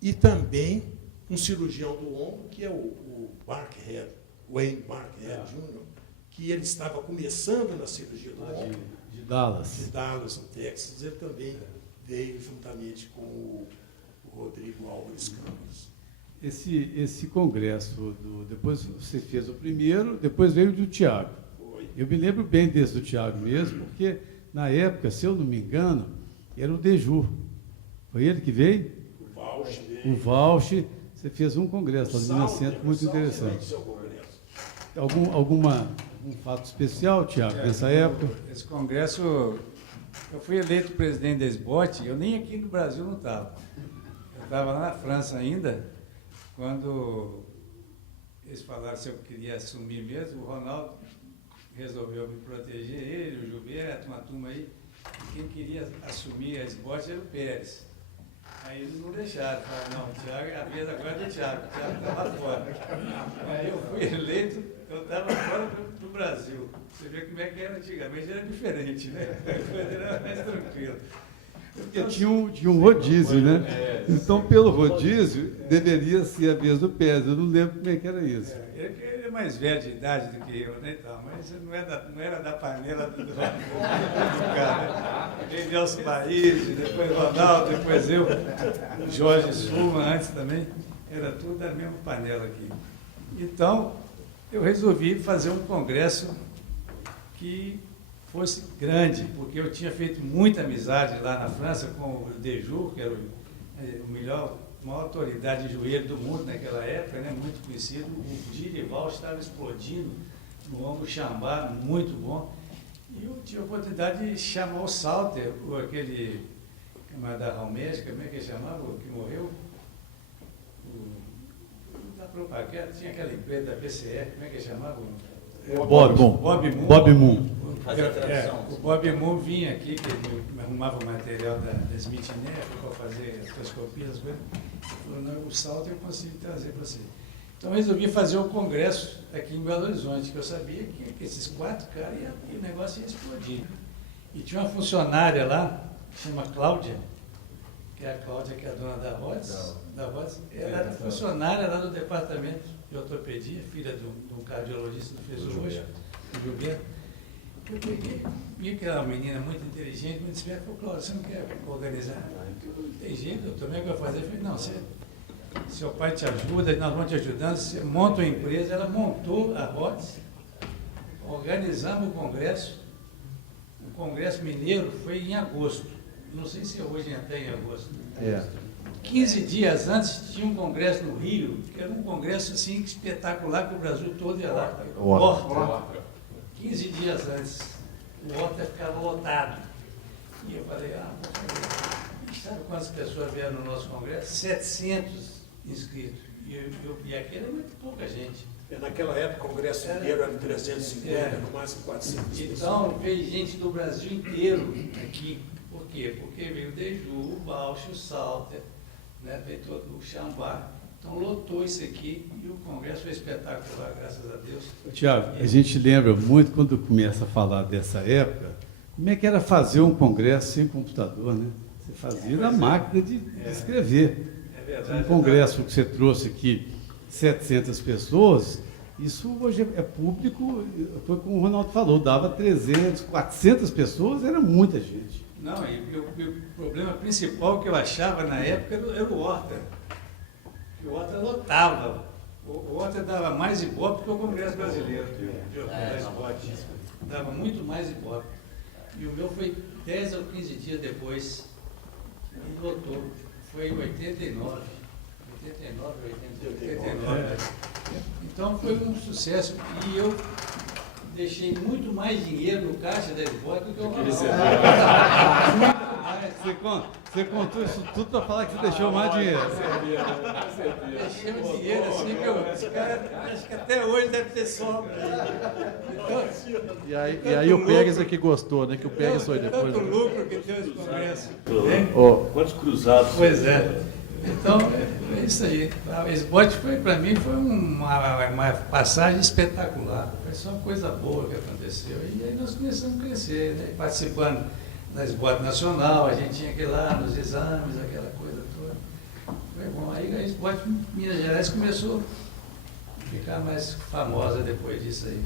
E também um cirurgião do ombro, que é o Barkhead, Wayne Barkhead Jr., que ele estava começando na cirurgia do ombro. De Dallas. De Dallas, no Texas. Ele também veio juntamente com o Rodrigo Álvares Câmaras. Esse congresso, depois você fez o primeiro, depois veio o do Tiago. Eu me lembro bem desse do Tiago mesmo, porque, na época, se eu não me engano, era o Deju. Foi ele que veio? O Valche veio. O Valche. Você fez um congresso lá no Minas Centro muito interessante. Algum fato especial, Tiago, nessa época? Esse congresso, eu fui eleito presidente da SBOT, eu nem aqui no Brasil não estava. Eu estava lá na França ainda, quando eles falaram se eu queria assumir mesmo, o Ronaldo resolveu me proteger, ele, o Gilberto, uma turma aí, e quem queria assumir a SBOT era o Pérez. Aí eles não deixaram, falaram, não, o Thiago, a vez agora é do Thiago, o Thiago estava fora. Aí eu fui eleito, eu estava fora do Brasil. Você vê como é que era antigamente, era diferente, né? A coisa era mais tranquila. Porque tinha um rodízio, né? Então, pelo rodízio, deveria ser a vez do Pérez. Eu não lembro como é que era isso. Ele é mais velho de idade do que eu, né? Então, mas não era da panela do cara. Veio Nelson País, depois Ronaldo, depois eu, Jorge Suma, antes também. Era tudo da mesma panela aqui. Então, eu resolvi fazer um congresso que fosse grande, porque eu tinha feito muita amizade lá na França com o Dejoux, que era o maior autoridade de joelho do mundo naquela época, né, muito conhecido. O Dirival estava explodindo no ombro Chambá, muito bom. E eu tive a oportunidade de chamar o Salter, aquele da Romesca, como é que ele chamava, o que morreu? Da propaganda, tinha aquela empresa da PCR, como é que ele chamava? Bob Moon. O Bob Moon vinha aqui, que ele arrumava o material da Smith Neff para fazer artroscopia, as coisas. Falou, não, o salto eu consigo trazer para você. Então eu resolvi fazer um congresso aqui em Belo Horizonte, que eu sabia que esses 4 caras o negócio ia explodir. E tinha uma funcionária lá, chama Cláudia, que é a Cláudia, que é a dona da Rhodes. Ela era funcionária lá do departamento de ortopedia, filha de um cardiologista do Fez hoje, do Gilberto. Eu peguei, vi que era uma menina muito inteligente, muito esperta, falou, Cláudia, você não quer organizar? Não tem jeito, eu também vou fazer. Eu falei, não, seu pai te ajuda, nós vamos te ajudando, você monta uma empresa. Ela montou a Rhodes, organizamos o congresso mineiro foi em agosto, não sei se hoje ainda está em agosto. 15 dias antes tinha um congresso no Rio, que era um congresso assim espetacular, que o Brasil todo ia lá. Horta. 15 dias antes, o Horta ficava lotado. E eu falei, sabe quantas pessoas vieram no nosso congresso? 700 inscritos. E aquilo é muito pouca gente. Naquela época o congresso inteiro era 350, no máximo 400. Então veio gente do Brasil inteiro aqui. Por quê? Porque veio o Dejoux, o Bausch, o Salter, né? Veio todo o Chambá. Então lotou isso aqui e o congresso foi espetacular, graças a Deus. Tiago, a gente lembra muito, quando começa a falar dessa época, como é que era fazer um congresso sem computador, né? Você fazia na máquina de escrever. É verdade. Um congresso que você trouxe aqui, 700 pessoas, isso hoje é público, foi como o Ronaldo falou, dava 300, 400 pessoas, era muita gente. Não, e o problema principal que eu achava na época era o Horta. O Horta lotava. O Horta dava mais ibope que o Congresso Brasileiro. Dava muito mais ibope. E o meu foi 10 ou 15 dias depois e lotou. Foi em 89. 89. Então foi um sucesso. E eu deixei muito mais dinheiro no caixa da Esbota do que o Ronaldo. Você contou isso tudo para falar que você deixou mais dinheiro. Deixei o dinheiro assim que os caras, acho que até hoje deve ter sobra. E aí o Pérez aqui gostou, né? Que o Pérez foi depois. Tanto lucro que deu esse congresso. Quantos cruzados? Pois é. Então, é isso aí. O Esbote para mim foi uma passagem espetacular. Foi só coisa boa que aconteceu. E aí nós começamos a crescer, né? Participando da Esbote Nacional, a gente tinha que ir lá nos exames, aquela coisa toda. Foi bom. Aí a Esbote Minas Gerais começou a ficar mais famosa depois disso aí.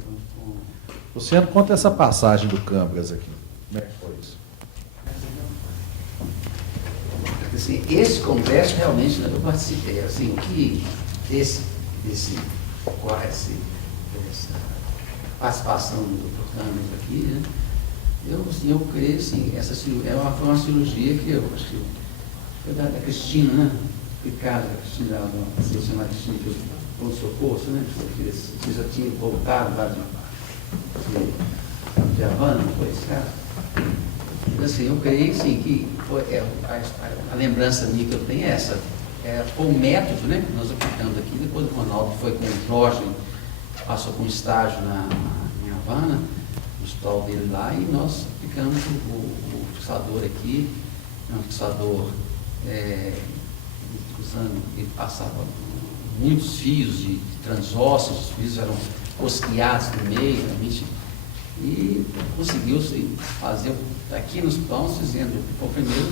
Luciano, conta essa passagem do Câmara aqui. Como é que foi isso? Assim, esse congresso realmente eu participei. Assim, que essa participação do Dr. Câmara aqui, né? Eu creio, assim, foi uma cirurgia que eu acho que foi da Cristina, né? Ricardo, a Cristina, a Cristina que eu socorro, né? Você já tinha voltado lá de Havana, não foi esse cara? Assim, eu creio sim, que foi, a lembrança minha que eu tenho é essa. Foi um método, né, que nós aplicamos aqui. Depois o Ronaldo foi com o Jorge, passou com um estágio em Havana, no hospital dele lá, e nós aplicamos o fixador aqui, um fixador usando, ele passava muitos fios de transossos, os fios eram cosqueados no meio, realmente. E conseguiu fazer aqui nos pães, dizendo que foi o primeiro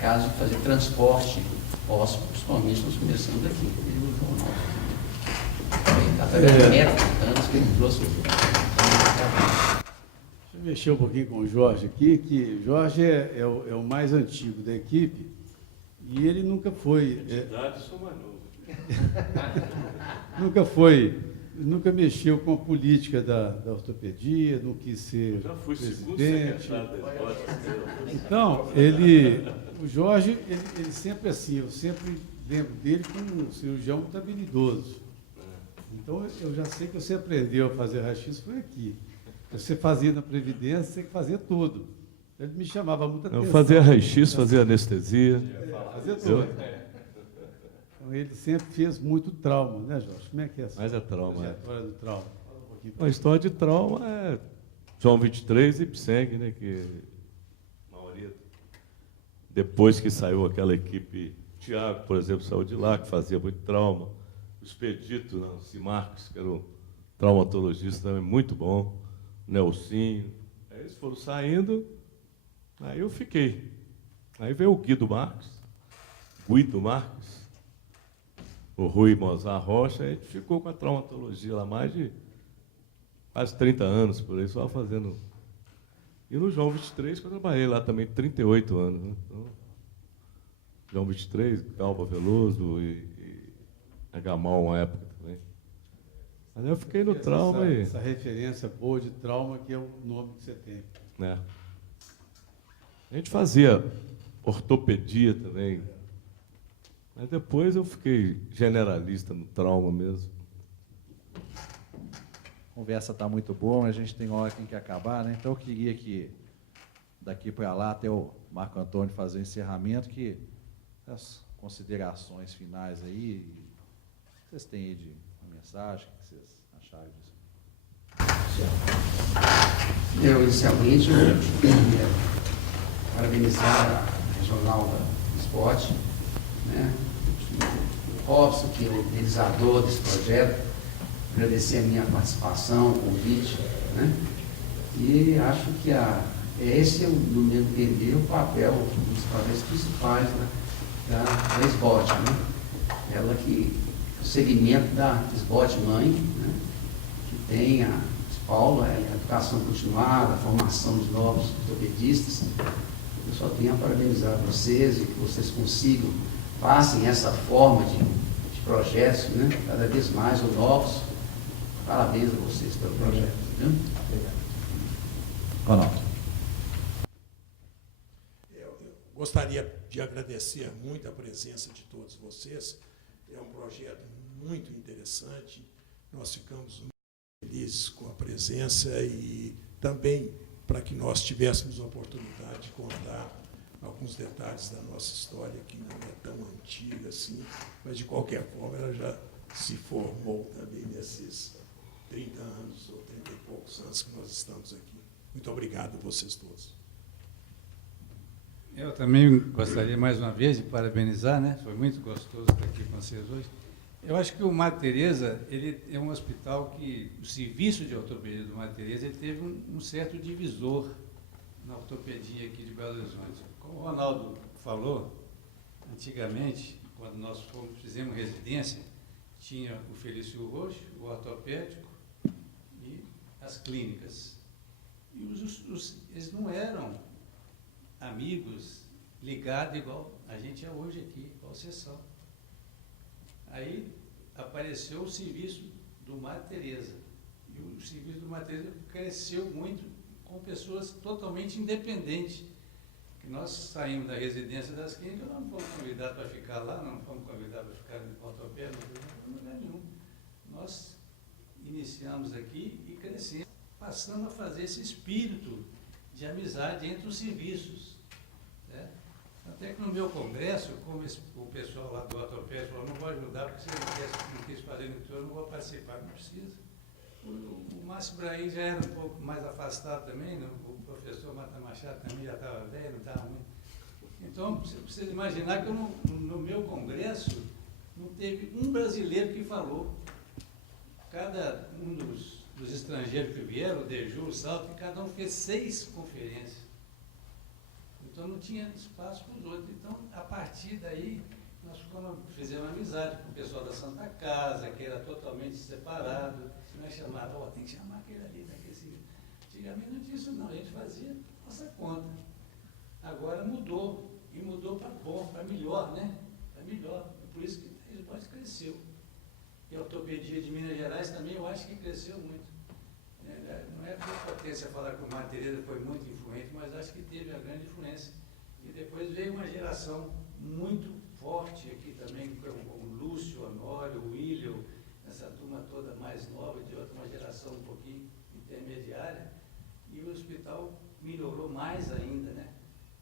caso de fazer transporte posso, principalmente nós começamos aqui. Ele usou o Ronaldo. Através de anos que ele trouxe. Deixa eu mexer um pouquinho com o Jorge aqui, que o Jorge é o mais antigo da equipe e ele nunca foi. Sou mais novo. Nunca mexeu com a política da ortopedia, não quis ser Já fui segundo presidente. secretário da esporte. Então, o Jorge, ele sempre assim, eu sempre lembro dele como um cirurgião muito habilidoso. Então, eu já sei que você aprendeu a fazer raio-x foi aqui. Você fazia na Previdência, você tinha que fazer tudo. Ele me chamava muita atenção. Eu fazia raio-x, fazia anestesia. Fazia tudo. Então, ele sempre fez muito trauma, né, Jorge? Como é que é essa Mas é trauma, trajetória do trauma? Fala um pouquinho. A história de trauma é João 23 e Pseng, né, que a maioria, depois que saiu aquela equipe, Tiago, por exemplo, saiu de lá, que fazia muito trauma, o Expedito, né, o Cimarcos, que era um traumatologista também muito bom, Nelsinho, aí eles foram saindo, aí eu fiquei. Aí veio o Guido Marques, o Rui Mozart Rocha, a gente ficou com a traumatologia lá mais de quase 30 anos, por aí, só fazendo. E no João 23, que eu trabalhei lá também 38 anos. Né? Então, João 23, Galba Veloso e Gamal, uma época também. Mas eu fiquei no trauma e... Essa referência boa de trauma, que é o nome que você tem. né? A gente fazia ortopedia também. Mas depois eu fiquei generalista no trauma mesmo. A conversa está muito boa, mas a gente tem hora que tem que acabar, né? Então eu queria que daqui para lá até o Marco Antônio fazer o encerramento, que as considerações finais aí, vocês têm aí de uma mensagem, o que vocês acharam disso? Eu, inicialmente, eu queria parabenizar a Regional do Esporte, né? O Robson, que é o idealizador desse projeto, agradecer a minha participação, o convite, né? E acho que esse é, no meu entender, o papel, um dos papéis principais da SBOT, né? Ela que, o segmento da SBOT mãe, né? Que tem a Paula, a educação continuada, a formação de novos ortopedistas. Eu só tenho a parabenizar vocês e que vocês consigam, façam essa forma de projetos, né? Cada vez mais ou novos. Parabéns a vocês pelo projeto. Obrigado. Ronaldo. Eu gostaria de agradecer muito a presença de todos vocês. É um projeto muito interessante. Nós ficamos muito felizes com a presença e também para que nós tivéssemos a oportunidade de contar alguns detalhes da nossa história, que não é tão antiga assim, mas, de qualquer forma, ela já se formou também nesses 30 anos ou 30 e poucos anos que nós estamos aqui. Muito obrigado a vocês todos. Eu também gostaria, mais uma vez, de parabenizar, né? Foi muito gostoso estar aqui com vocês hoje. Eu acho que o Madre Teresa, ele é um hospital que, o serviço de ortopedia do Madre Teresa, ele teve um certo divisor na ortopedia aqui de Belo Horizonte. Como o Ronaldo falou, antigamente, quando nós fizemos residência, tinha o Felício Roxo, o ortopédico e as clínicas. E eles não eram amigos, ligados igual a gente é hoje aqui, igual vocês são. Aí apareceu o serviço do Madre Teresa. E o serviço do Madre Teresa cresceu muito com pessoas totalmente independentes. Que nós saímos da residência das clínicas, nós não fomos convidados para ficar lá, não fomos convidados para ficar no ortopédia, não fomos lugar nenhum. Nós iniciamos aqui e crescemos, passando a fazer esse espírito de amizade entre os serviços. Né? Até que no meu congresso, como o pessoal lá do ortopédia falou, não vou ajudar, porque você não quis fazer no interior, eu não vou participar, não precisa. O Márcio Brahim já era um pouco mais afastado também, né? O professor Mata Machado também já estava velho, não estava muito. Então, você precisa imaginar que no meu congresso não teve um brasileiro que falou. Cada um dos estrangeiros que vieram, o Deju, o Salto, cada um fez 6 conferências. então não tinha espaço para os outros. Então, a partir daí, nós fizemos amizade com o pessoal da Santa Casa, que era totalmente separado. Nós chamávamos, tem que chamar aquele ali, daquele assim. Antigamente não tinha isso não, a gente fazia nossa conta. Agora mudou, e mudou para bom, para melhor, né? Para melhor. Por isso que a Esporte cresceu. E a ortopedia de Minas Gerais também eu acho que cresceu muito. Não é potência falar que o Madre Teresa foi muito influente, mas acho que teve a grande influência. E depois veio uma geração muito forte aqui também, como o Lúcio, o Honório, o William, essa turma toda mais nova, de outra uma geração um pouquinho intermediária, e o hospital melhorou mais ainda, né?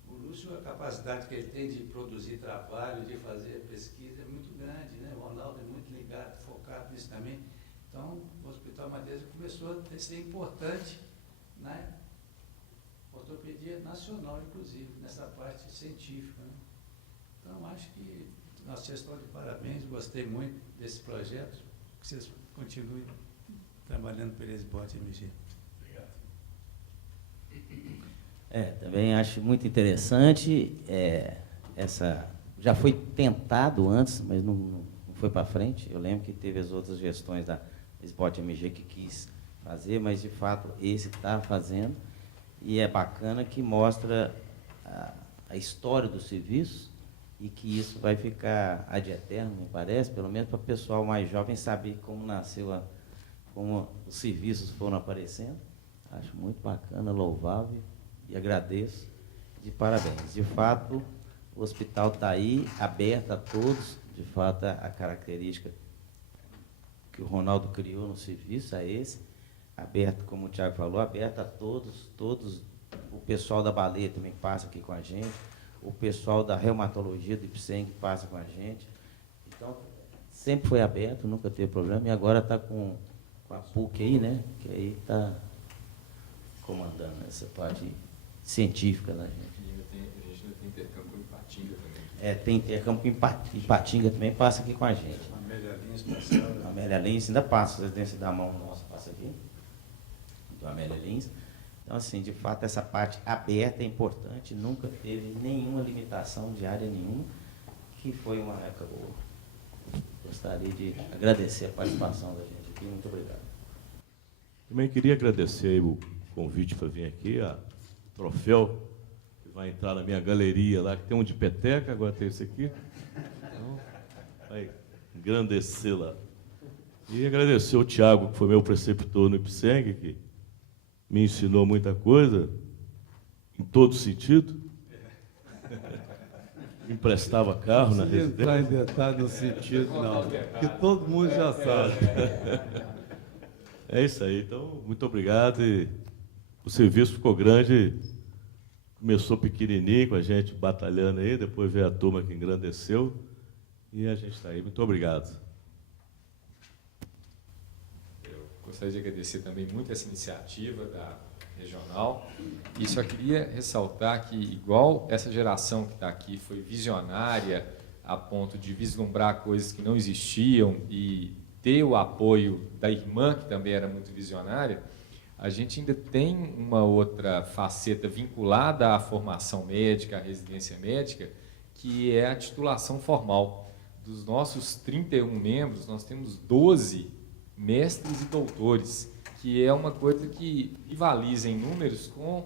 O Lúcio, a capacidade que ele tem de produzir trabalho, de fazer pesquisa é muito grande, né? O Ronaldo é muito ligado, focado nisso também. Então, o Hospital Madre Teresa começou a ser importante na ortopedia nacional, inclusive, nessa parte científica, né? Então, acho que nós estão de parabéns, gostei muito desse projeto, que vocês continuem trabalhando pelo Esporte MG. Também acho muito interessante, já foi tentado antes, mas não foi para frente. Eu lembro que teve as outras gestões da Esporte MG que quis fazer, mas de fato esse está fazendo, e é bacana que mostra a história do serviço, e que isso vai ficar ad eterno, me parece, pelo menos para o pessoal mais jovem saber como nasceu, como os serviços foram aparecendo. Acho muito bacana, louvável, e agradeço, de parabéns. De fato, o hospital está aí, aberto a todos, de fato, a característica que o Ronaldo criou no serviço é esse, aberto, como o Thiago falou, aberto a todos, o pessoal da baleia também passa aqui com a gente, o pessoal da reumatologia do IPSENG passa com a gente. Então, sempre foi aberto, nunca teve problema, e agora está com a PUC aí, né, que aí está comandando essa parte científica da gente. A gente ainda tem intercâmbio com Ipatinga também. Tem intercâmbio com Ipatinga também, passa aqui com a gente. A Amélia Lins passava. A Amélia Lins ainda passa, a residência da mão nossa passa aqui, do Amélia Lins. Então, assim, de fato, essa parte aberta é importante, nunca teve nenhuma limitação de área nenhuma, que foi uma época boa. Gostaria de agradecer a participação da gente aqui, muito obrigado. Também queria agradecer aí o convite para vir aqui, o troféu que vai entrar na minha galeria lá, que tem um de peteca, agora tem esse aqui. Então, vai engrandecer lá. E agradecer ao Thiago, que foi meu preceptor no IPSENG, que me ensinou muita coisa, em todo sentido. Emprestava carro na residência. Não entrar em detalhe no sentido, não, que todo mundo já sabe. É isso aí. Então, muito obrigado. E o serviço ficou grande, começou pequenininho, com a gente batalhando aí, depois veio a turma que engrandeceu, e a gente está aí. Muito obrigado. Eu gostaria de agradecer também muito essa iniciativa da regional, e só queria ressaltar que, igual essa geração que está aqui foi visionária a ponto de vislumbrar coisas que não existiam e ter o apoio da irmã, que também era muito visionária, a gente ainda tem uma outra faceta vinculada à formação médica, à residência médica, que é a titulação formal. Dos nossos 31 membros, nós temos 12 mestres e doutores, que é uma coisa que rivaliza em números com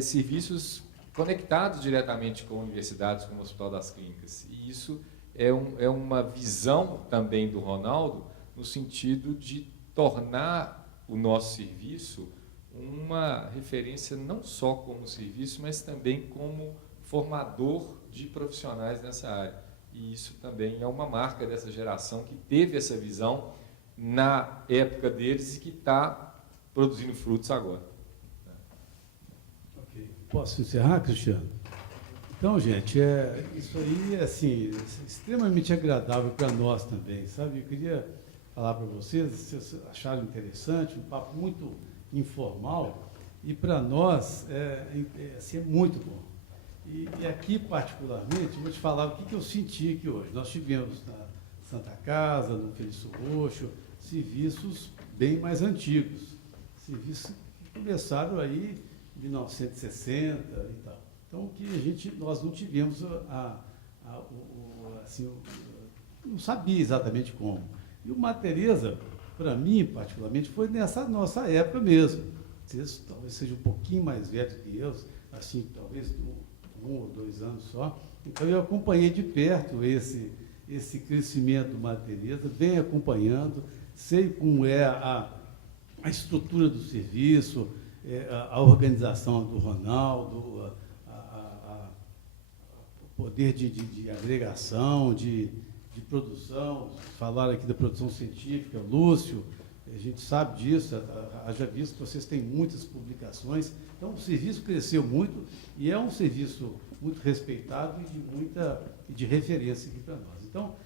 serviços conectados diretamente com universidades, como o Hospital das Clínicas. E isso é uma visão também do Ronaldo, no sentido de tornar o nosso serviço uma referência não só como serviço, mas também como formador de profissionais nessa área. E isso também é uma marca dessa geração que teve essa visão na época deles e que está produzindo frutos agora. Okay. Posso encerrar, Cristiano? Então, gente, isso aí é assim, extremamente agradável para nós também, sabe? Eu queria falar para vocês, se vocês acharam interessante, um papo muito informal, e para nós assim, é muito bom. E aqui, particularmente, vou te falar o que eu senti aqui hoje. Nós tivemos na Santa Casa, no Felício Roxo, serviços bem mais antigos, serviços que começaram aí em 1960 e tal. Então, nós não tivemos não sabia exatamente como. E o Madre Teresa, para mim, particularmente, foi nessa nossa época mesmo. Vocês talvez sejam um pouquinho mais velhos que eu, assim, talvez 1 ou 2 anos só. Então, eu acompanhei de perto esse crescimento do Madre Teresa, venho acompanhando, sei como é a estrutura do serviço, a organização do Ronaldo, o poder de agregação, de produção. Falaram aqui da produção científica, Lúcio, a gente sabe disso, haja visto que vocês têm muitas publicações. Então, o serviço cresceu muito e é um serviço muito respeitado e de referência aqui para nós. Então,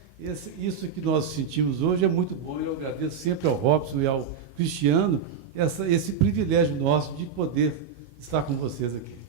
isso que nós sentimos hoje é muito bom, e eu agradeço sempre ao Robson e ao Cristiano esse privilégio nosso de poder estar com vocês aqui.